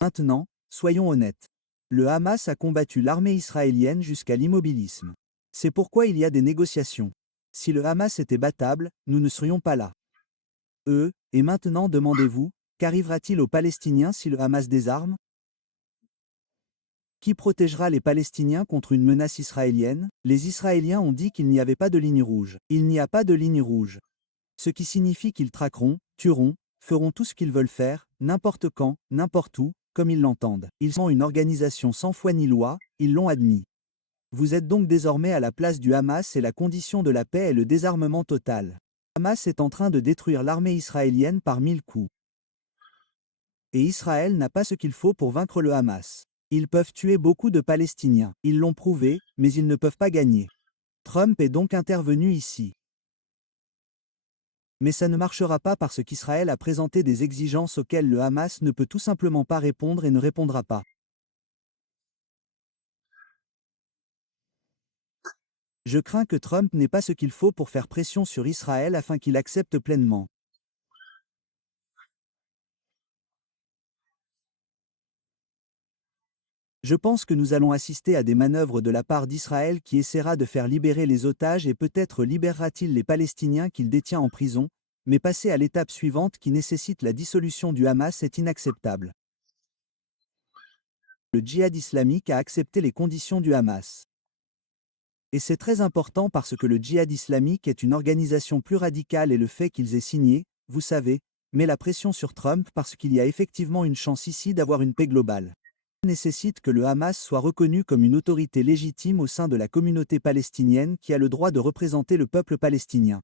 Maintenant, soyons honnêtes. Le Hamas a combattu l'armée israélienne jusqu'à l'immobilisme. C'est pourquoi il y a des négociations. Si le Hamas était battable, nous ne serions pas là. Et maintenant demandez-vous, qu'arrivera-t-il aux Palestiniens si le Hamas désarme? Qui protégera les Palestiniens contre une menace israélienne? Les Israéliens ont dit qu'il n'y avait pas de ligne rouge. Il n'y a pas de ligne rouge. Ce qui signifie qu'ils traqueront, tueront, feront tout ce qu'ils veulent faire, n'importe quand, n'importe où, comme ils l'entendent. Ils sont une organisation sans foi ni loi, ils l'ont admis. Vous êtes donc désormais à la place du Hamas et la condition de la paix est le désarmement total. Le Hamas est en train de détruire l'armée israélienne par 1000 coups. Et Israël n'a pas ce qu'il faut pour vaincre le Hamas. Ils peuvent tuer beaucoup de Palestiniens. Ils l'ont prouvé, mais ils ne peuvent pas gagner. Trump est donc intervenu ici. Mais ça ne marchera pas parce qu'Israël a présenté des exigences auxquelles le Hamas ne peut tout simplement pas répondre et ne répondra pas. Je crains que Trump n'ait pas ce qu'il faut pour faire pression sur Israël afin qu'il accepte pleinement. Je pense que nous allons assister à des manœuvres de la part d'Israël qui essaiera de faire libérer les otages et peut-être libérera-t-il les Palestiniens qu'il détient en prison, mais passer à l'étape suivante qui nécessite la dissolution du Hamas est inacceptable. Le djihad islamique a accepté les conditions du Hamas. Et c'est très important parce que le djihad islamique est une organisation plus radicale et le fait qu'ils aient signé, vous savez, met la pression sur Trump parce qu'il y a effectivement une chance ici d'avoir une paix globale. Nécessite que le Hamas soit reconnu comme une autorité légitime au sein de la communauté palestinienne qui a le droit de représenter le peuple palestinien.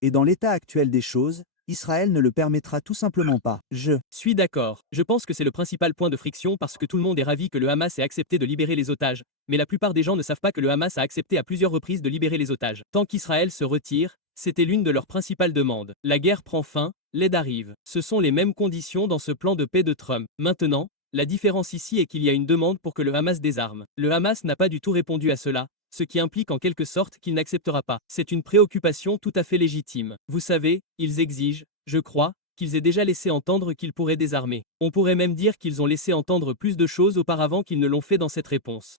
Et dans l'état actuel des choses, Israël ne le permettra tout simplement pas. Je suis d'accord. Je pense que c'est le principal point de friction parce que tout le monde est ravi que le Hamas ait accepté de libérer les otages, mais la plupart des gens ne savent pas que le Hamas a accepté à plusieurs reprises de libérer les otages. Tant qu'Israël se retire, c'était l'une de leurs principales demandes. La guerre prend fin, l'aide arrive. Ce sont les mêmes conditions dans ce plan de paix de Trump. Maintenant, la différence ici est qu'il y a une demande pour que le Hamas désarme. Le Hamas n'a pas du tout répondu à cela, ce qui implique en quelque sorte qu'il n'acceptera pas. C'est une préoccupation tout à fait légitime. Vous savez, ils exigent, je crois, qu'ils aient déjà laissé entendre qu'ils pourraient désarmer. On pourrait même dire qu'ils ont laissé entendre plus de choses auparavant qu'ils ne l'ont fait dans cette réponse.